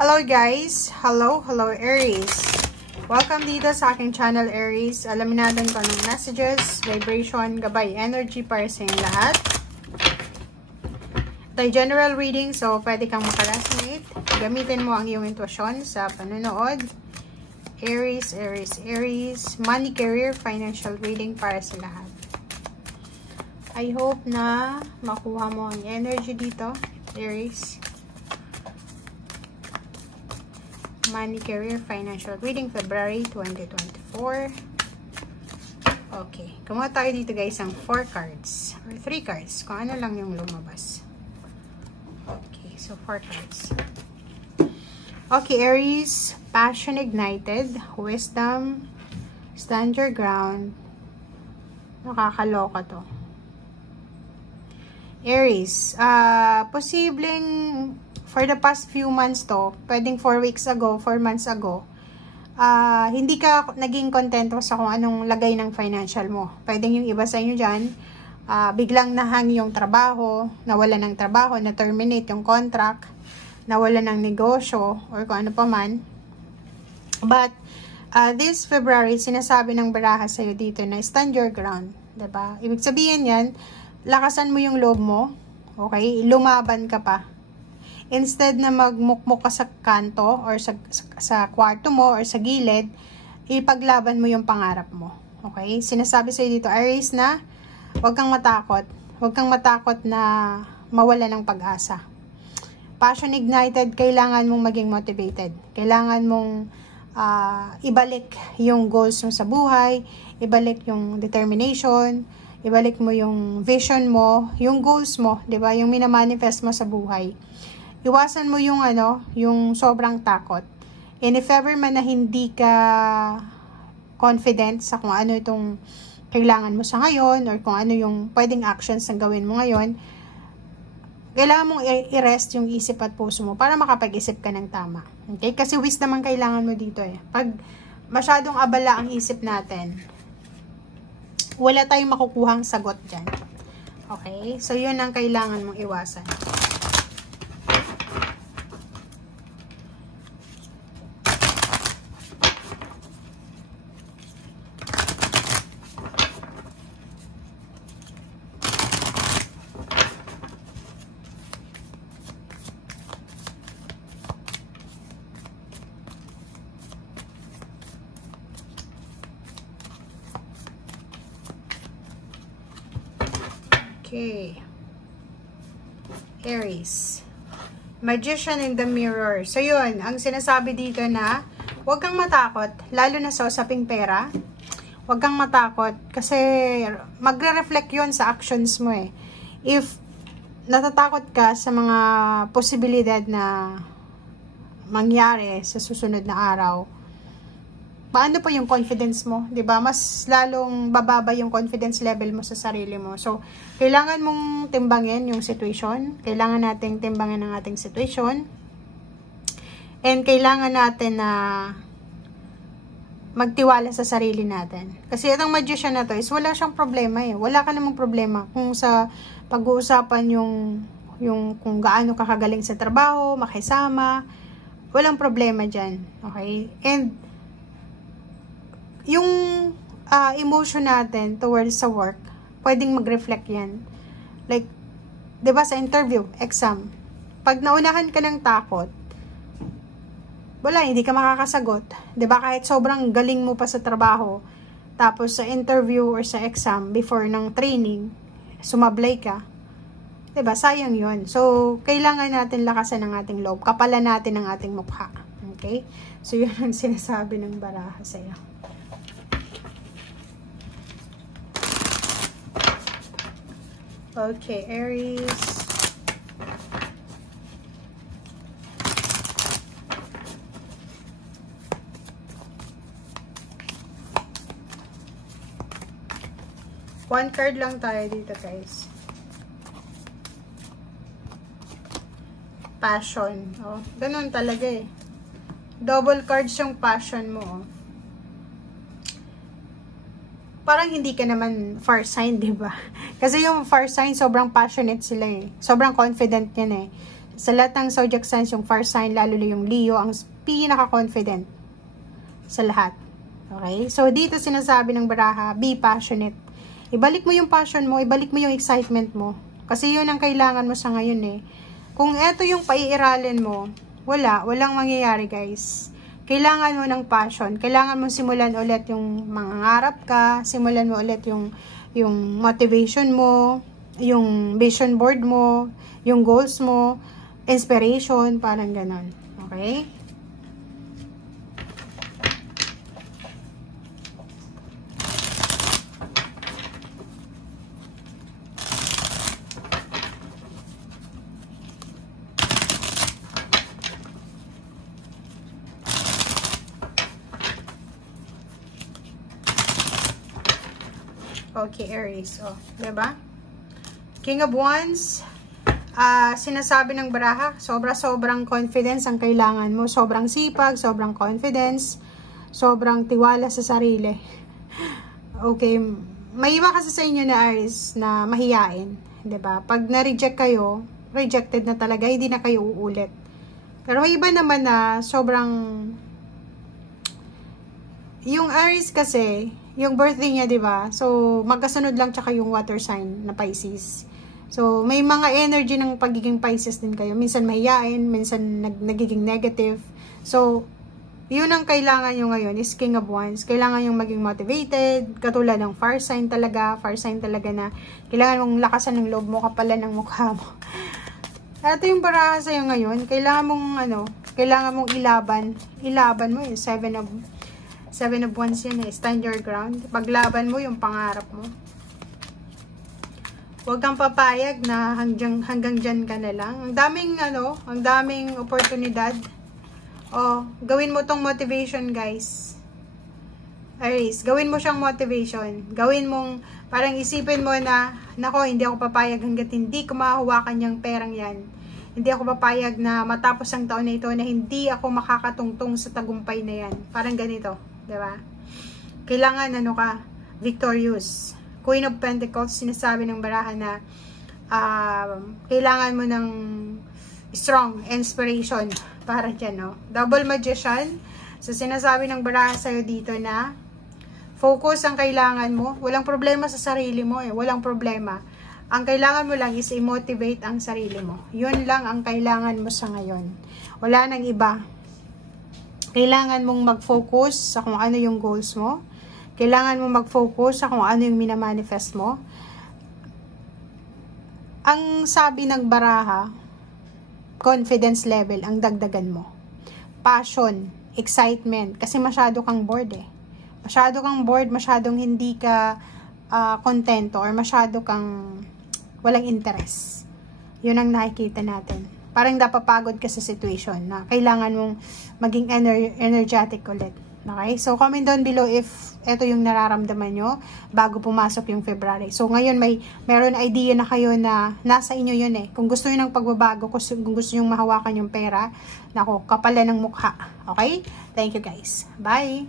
Hello guys! Hello Aries! Welcome dito sa aking channel Aries. Alamin natin kung anong messages, vibration, gabay, energy para sa inyong lahat. Ito ay general reading, so pwede kang makaresonate. Gamitin mo ang iyong intuition sa panonood. Aries, money, career, financial reading para sa lahat. I hope na makuha mo ang energy dito, Aries. Money, career, financial reading, February 2024. Okay. Kumuha tayo dito guys ang 4 cards. Or 3 cards. Kung ano lang yung lumabas. Okay. So, 4 cards. Okay, Aries. Passion ignited. Wisdom. Stand your ground. Nakakaloka to. Aries. Posibleng for the past few months to, pwedeng 4 weeks ago, 4 months ago, hindi ka naging kontento sa kung anong lagay ng financial mo. Pwedeng yung iba sa inyo dyan, biglang nahang yung trabaho, nawala ng trabaho, na-terminate yung contract, nawala ng negosyo, or kung ano pa man. But, this February, sinasabi ng baraha sa'yo dito na stand your ground. Diba? Ibig sabihin yan, lakasan mo yung loob mo, okay? Lumaban ka pa. Instead na magmukmuk ka sa kanto or sa kwarto mo or sa gilid, ipaglaban mo yung pangarap mo. Okay? Sinasabi sa'yo dito, Aries, na huwag kang matakot. Huwag kang matakot na mawala ng pag-asa. Passion ignited, kailangan mong maging motivated. Kailangan mong ibalik yung goals mo sa buhay, ibalik yung determination, ibalik mo yung vision mo, yung goals mo, 'di ba? Yung minamanifest mo sa buhay. Iwasan mo yung yung sobrang takot. And if ever man na hindi ka confident sa kung ano itong kailangan mo sa ngayon or kung ano yung pwedeng actions na gawin mo ngayon, kailangan mong i-rest yung isip at puso mo para makapag-isip ka ng tama. Okay? Kasi wisdom ang kailangan mo dito eh. Pag masyadong abala ang isip natin, wala tayong makukuhang sagot dyan. Okay? So, yun ang kailangan mong iwasan. Okay. Aries. Magician in the mirror. So, yun. Ang sinasabi dito na huwag kang matakot, lalo na sa usaping pera. Huwag kang matakot kasi magre-reflect yun sa actions mo eh. If natatakot ka sa mga posibilidad na mangyari sa susunod na araw, paano pa yung confidence mo? 'Di ba? Mas lalong bababa yung confidence level mo sa sarili mo. So, kailangan mong timbangin yung situation. Kailangan nating timbangin ang ating situation. And kailangan natin na magtiwala sa sarili natin. Kasi itong magician na to is wala siyang problema eh. Wala ka namang problema kung sa pag-uusapan yung kung gaano ka kagaling sa trabaho, makisama, walang problema dyan. Okay? And yung emotion natin towards sa work, pwedeng mag-reflect yan. Like, 'di ba sa interview, exam, pag naunahan ka ng takot, wala, hindi ka makakasagot. 'Di ba kahit sobrang galing mo pa sa trabaho, tapos sa interview or sa exam, before ng training, sumablay ka, 'di ba sayang yun. So, kailangan natin lakasan ang ating loob, kapalan natin ang ating mukha. Okay? So, yun ang sinasabi ng baraha sa'yo. Okay, Aries. One card lang tayo dito, guys. Passion. Oh, ganun talaga eh. Double cards yung passion mo, oh. Parang hindi ka naman far sign, di ba? Kasi yung far sign, sobrang passionate sila eh. Sobrang confident yan eh. Sa lahat ng zodiac signs, yung fire sign, lalo na yung Leo, ang pinaka-confident sa lahat. Okay? So, dito sinasabi ng baraha, be passionate. Ibalik mo yung passion mo, ibalik mo yung excitement mo. Kasi yun ang kailangan mo sa ngayon eh. Kung eto yung paiiralin mo, walang mangyayari guys. Kailangan mo ng passion. Kailangan mo simulan ulit yung mangangarap ka, simulan mo ulit yung motivation mo, yung vision board mo, yung goals mo, inspiration, parang ganon. Okay? Okay, Aries. Oh, diba? King of Wands. Sinasabi ng baraha, sobrang confidence ang kailangan mo. Sobrang sipag, sobrang confidence, sobrang tiwala sa sarili. Okay. May iba kasi sa inyo na Aries na mahiyain. Diba? Pag na-reject kayo, rejected na talaga, hindi na kayo uulit. Pero may iba naman na sobrang... Yung Aries kasi... Yung birthday niya, di ba? So, magkasunod lang tsaka yung water sign na Pisces. So, may mga energy ng pagiging Pisces din kayo. Minsan mahiyain, minsan nagiging negative. So, yun ang kailangan nyo ngayon is King of Wands. Kailangan yung maging motivated, katulad ng fire sign talaga na kailangan mong lakasan ng loob mo, kapalan ng mukha mo. Ito yung baraha sa'yo ngayon. Kailangan mong ilaban mo yung Seven of Wands yan eh. Stand your ground. Paglaban mo yung pangarap mo. Huwag kang papayag na hanggang dyan ka na lang. Ang daming oportunidad. Oh, gawin mo tong motivation, guys. Aries, gawin mo siyang motivation. Gawin mong, parang isipin mo na, nako, hindi ako papayag hanggat hindi ko mahahawakan yung perang yan. Hindi ako papayag na matapos ang taon na ito na hindi ako makakatungtong sa tagumpay na yan. Parang ganito. Diba? Kailangan victorious. Queen of Pentacles, sinasabi ng baraha na kailangan mo ng strong inspiration para dyan, no? Double Magician. So, sinasabi ng baraha sa'yo dito na focus ang kailangan mo. Walang problema sa sarili mo eh. Walang problema. Ang kailangan mo lang is i-motivate ang sarili mo. Yun lang ang kailangan mo sa ngayon. Wala nang iba. Kailangan mong mag-focus sa kung ano yung goals mo. Kailangan mong mag-focus sa kung ano yung minamanifest mo. Ang sabi ng baraha, confidence level ang dagdagan mo. Passion, excitement. Kasi masyado kang bored eh. Masyado kang bored, masyadong hindi ka kontento or masyado kang walang interest. Yun ang nakikita natin. Parang napapagod ka sa situation na kailangan mong maging energetic ulit. Okay? So, comment down below if ito yung nararamdaman nyo bago pumasok yung February. So, ngayon meron idea na kayo na nasa inyo yun eh. Kung gusto nyo ng pagbabago, kung gusto nyo mahawakan yung pera, nako, kapalan ng mukha. Okay? Thank you guys. Bye!